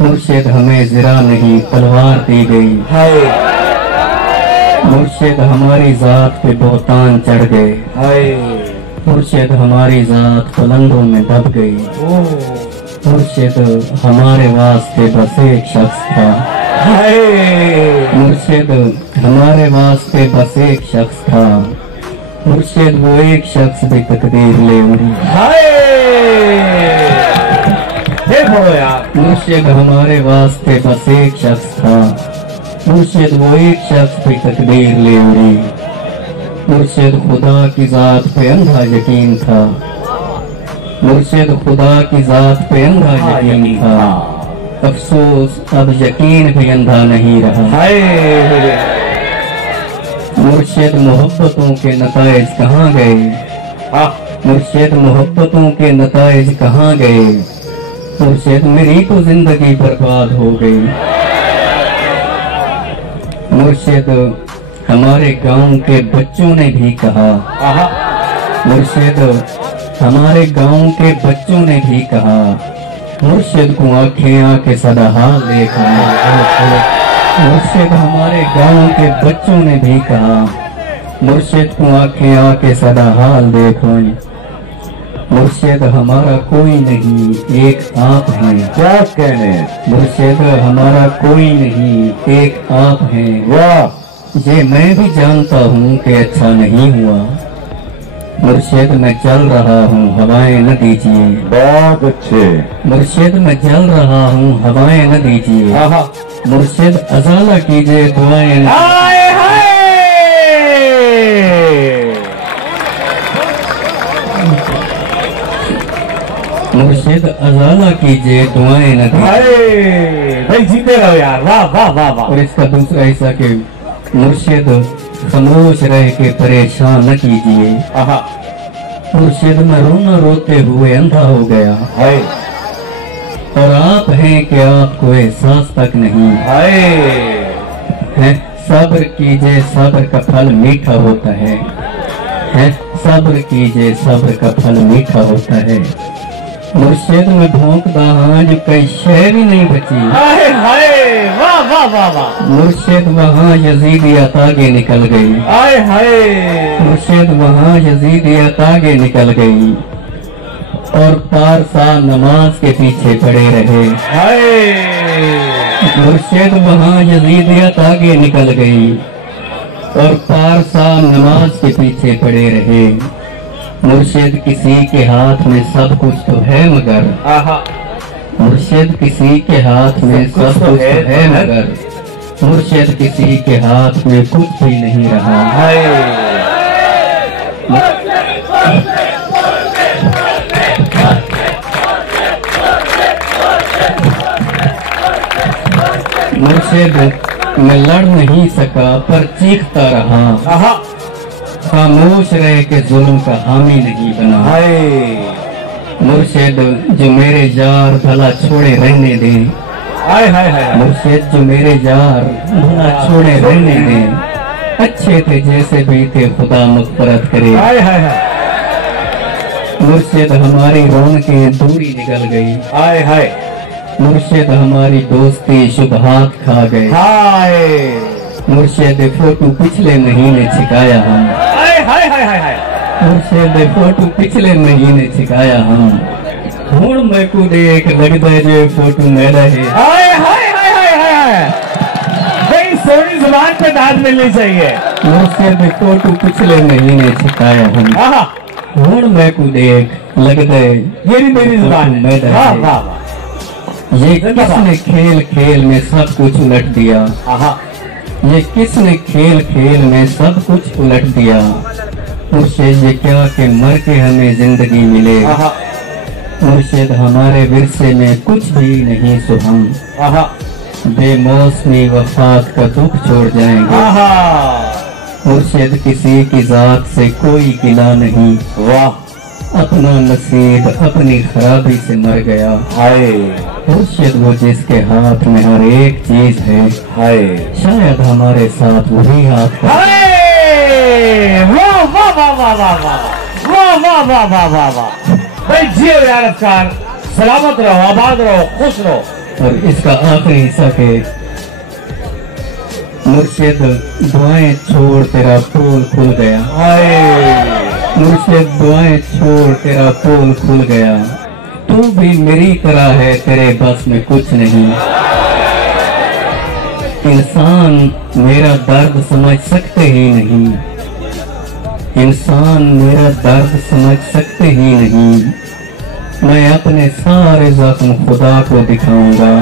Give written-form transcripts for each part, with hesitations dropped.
मुर्शिद हमें ज़रा नहीं तलवार दी गई, हाय मुर्शिद हमारी ज़ात पे बहुतान चढ़ गए, हाय मुर्शिद हमारी ज़ात बुलंदों में दब गई। ओ मुर्शिद हमारे वास्ते बस एक शख्स था, हाय मुर्शिद हमारे वास्ते बस एक शख्स था, मुर्शिद वो एक शख्स भी तकदीर ले उड़ी। हाय देखो यार, मुर्शिद हमारे वास्ते बस एक शख्स था, मुर्शिद वो एक शख्स भी तकदीर ले उड़ी। मुर्शिद खुदा की जात पे अंधा यकीन था, मुर्शिद खुदा की जात पे अंधा यकीन था, अफसोस अब यकीन भी अंधा नहीं रहा। हाय मुर्शिद मोहब्बतों के नताइज कहाँ गए, हाँ मुर्शिद मोहब्बतों के नताइज कहाँ गए, मुर्शिद मेरी तो जिंदगी बर्बाद हो गई। मुर्शिद हमारे गांव के बच्चों ने भी कहा, आहा मुर्शिद हमारे गांव के बच्चों ने भी कहा, मुर्शिद को आंखें आके सदा हाल देखा। मुर्शिद हमारे गांव के बच्चों ने भी कहा, मुर्शिद को आंखें आके सदा हाल देखो। मुर्शिद हमारा कोई नहीं एक आप हैं, क्या कहने, मुर्शिद हमारा कोई नहीं एक आप हैं। वाह ये मैं भी जानता हूँ कि अच्छा नहीं हुआ, मुर्शिद मैं चल रहा हूँ हवाएं न दीजिए, बहुत अच्छे, मुर्शिद मैं चल रहा हूँ हवाएं न दीजिए, आहा मुर्शिद अजाला कीजिए दुआएं न। हाय हाय मुर्शिद अजाला कीजिए दुआएं न दीजिए। हाय भाई जीते रहो यार, वाह वाह वाह वाह। और इसका दूसरा हिस्सा कि मुर्शिद खामोश रह के परेशान न कीजिए, आहा मुर्शिद मैं रोना रोते हुए अंधा हो गया, हाय और आप हैं कि आपको एहसास तक नहीं हाय है। सब्र कीजिए सब्र का फल मीठा होता है, सब्र कीजिए सब्र का फल मीठा होता है। मुर्शिद में भोंकदा हाँ जो कई शय भी नहीं बची, हाय हाय वाह वाह वाह वाह। मुर्शिद वहाँ यजीदियत आगे निकल गई, हाय हाय मुर्शिद वहाँ यजीदियत आगे निकल गई, और पारसा नमाज के पीछे पड़े रहे। हाय मुर्शिद वहाँ यजीदियत आगे निकल गई, और पारसा नमाज के पीछे पड़े रहे। मुर्शिद किसी के हाथ में सब कुछ तो है मगर, आहा मुर्शिद किसी के हाथ में सब कुछ तो है मगर, मुर्शिद किसी के हाथ में कुछ भी नहीं रहा। हाय मुर्शिद मैं लड़ नहीं सका पर चीखता रहा, आहा खामोश रह के जुल्म का हामी नहीं बना। हाय मुर्शिद जो मेरे यार भला छोड़े रहने दे, हाय हाय हाय मुर्शिद जो मेरे यार भला छोड़े रहने दे, अच्छे थे जैसे भी थे खुदा मग़फ़िरत करे। हाय हाय हाय मुर्शिद हमारी रौनकें दूरी निकल गई, हाय हाय मुर्शिद हमारी दोस्ती शुबहात खा गए। हाय मुर्शिद फोटो पिछले महीने छिकाया हम, हाय हाय हाय हाय हाय मुर्शिद फोटो पिछले महीने छिकाया हम, हुण मैं को देख लगता है जो फोटो मेरा है। हाय हाय हाय हाय हाय भाई सोनी जुबान पे दाद मिलनी चाहिए। मुर्शिद फोटो पिछले महीने छिकाया हम, आहा हुण मैं को देख लगता है ये भी मेरी जुबान है। मेरा वाह है। वाह वाह ये किसने खेल खेल में सब कुछ उलट दिया, आहा ये किसने खेल खेल में सब कुछ उलट दिया। मुर्शिद ये क्या कि मर के हमें जिंदगी मिले, आहा मुर्शिद हमारे विरसे में कुछ भी नहीं सुहम, आहा बेमौसमी वफात का दुख छोड़ जाएंगे। आहा मुर्शिद किसी की जात से कोई गिला नहीं, वाह अपना नसीब अपनी खराबी से मर गया। हाय मुर्शिद वो जिसके हाथ में हर एक चीज है, हाय शायद हमारे साथ वही हाथ है। हाय वाह वाह वाह वाह वाह वाह वाह वाह वाह वाह वाह भाई जियो यार अफकार, सलामत रहो, आबाद रहो, खुश रहो। और इसका आखिरी हिस्सा के मुर्शिद दुआएं छोड़ तेरा पोल खुल गया, मुर्शिद दुआएं छोड़ तेरा पोल खुल गया, तू भी मेरी तरह है तेरे बस में कुछ नहीं। इंसान मेरा दर्द समझ सकते ही नहीं, इंसान मेरा दर्द समझ सकते ही नहीं, मैं अपने सारे जख्म खुदा को दिखाऊंगा।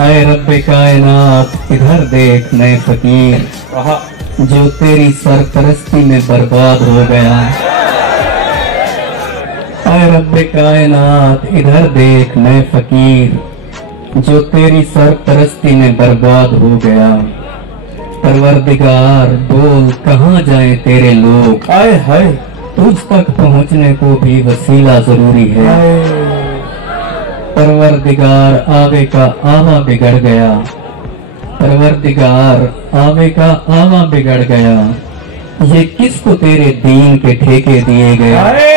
आए रब्बे कायनात इधर देख मैं फकीर जो तेरी सरपरस्ती में बर्बाद हो गया। आए रब्बे कायनात इधर देख मैं फकीर जो तेरी सरपरस्ती में बर्बाद हो गया। परवरदिगार बोल कहाँ जाए तेरे लोग, आए हाय तुझ तक पहुँचने को भी वसीला जरूरी है। परवरदिगार आवे का आवा बिगड़ गया, परवरदिगार आवे का आवा बिगड़ गया, ये किसको तेरे दीन के ठेके दिए गए।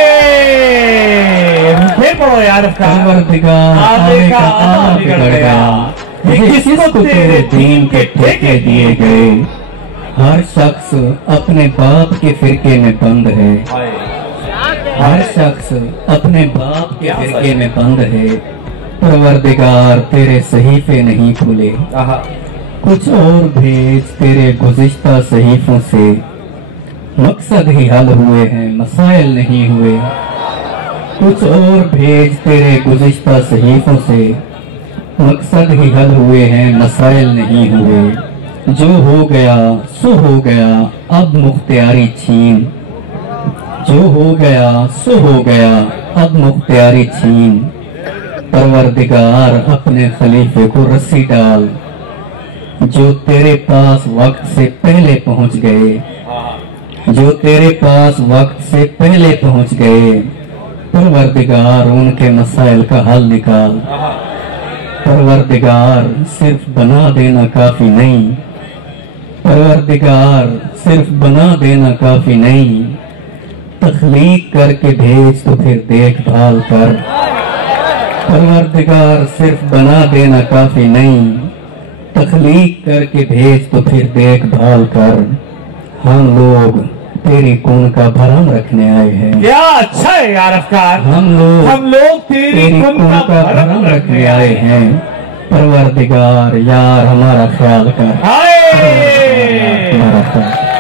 पढ़ो यार, परवरदिगार आवे का आवा बिगड़ गया, ये किसको तेरे दीन के ठेके दिए गए। हर शख्स अपने बाप के फिरके में बंद है, हर शख्स अपने बाप के फिरके में बंद है। परवरदिगार तेरे सहीफे नहीं खुले, कुछ और भेज तेरे गुज़िश्ता सहीफों से। मकसद ही हल हुए हैं मसाइल नहीं हुए, कुछ और भेज तेरे गुज़िश्ता सहीफों से। मकसद ही हल हुए हैं मसाइल नहीं हुए। जो हो गया सो हो गया अब मुख्तियारी छीन, जो हो गया सो हो गया अब मुख्तियारी छीन। परवरदिगार अपने खलीफे को रस्सी डाल जो तेरे पास वक्त से पहले पहुंच गए, जो तेरे पास वक्त से पहले पहुंच गए। परवरदिगार उनके मसाइल का हल निकाल। परवरदिगार सिर्फ बना देना काफी नहीं, परवरदिगार सिर्फ बना देना काफी नहीं, तख्लीक करके भेज तो फिर देखभाल कर। परवरदिगार सिर्फ बना देना काफी नहीं, तख्लीक करके भेज तो फिर देखभाल कर। हम लोग तेरी कौन का भरम रखने आए हैं। क्या अच्छा है यार अफकार, हम लोग तेरी कौन का भरम रखने आए हैं। परवरदिगार यार हमारा ख्याल कर, हाय हमारा ख्याल।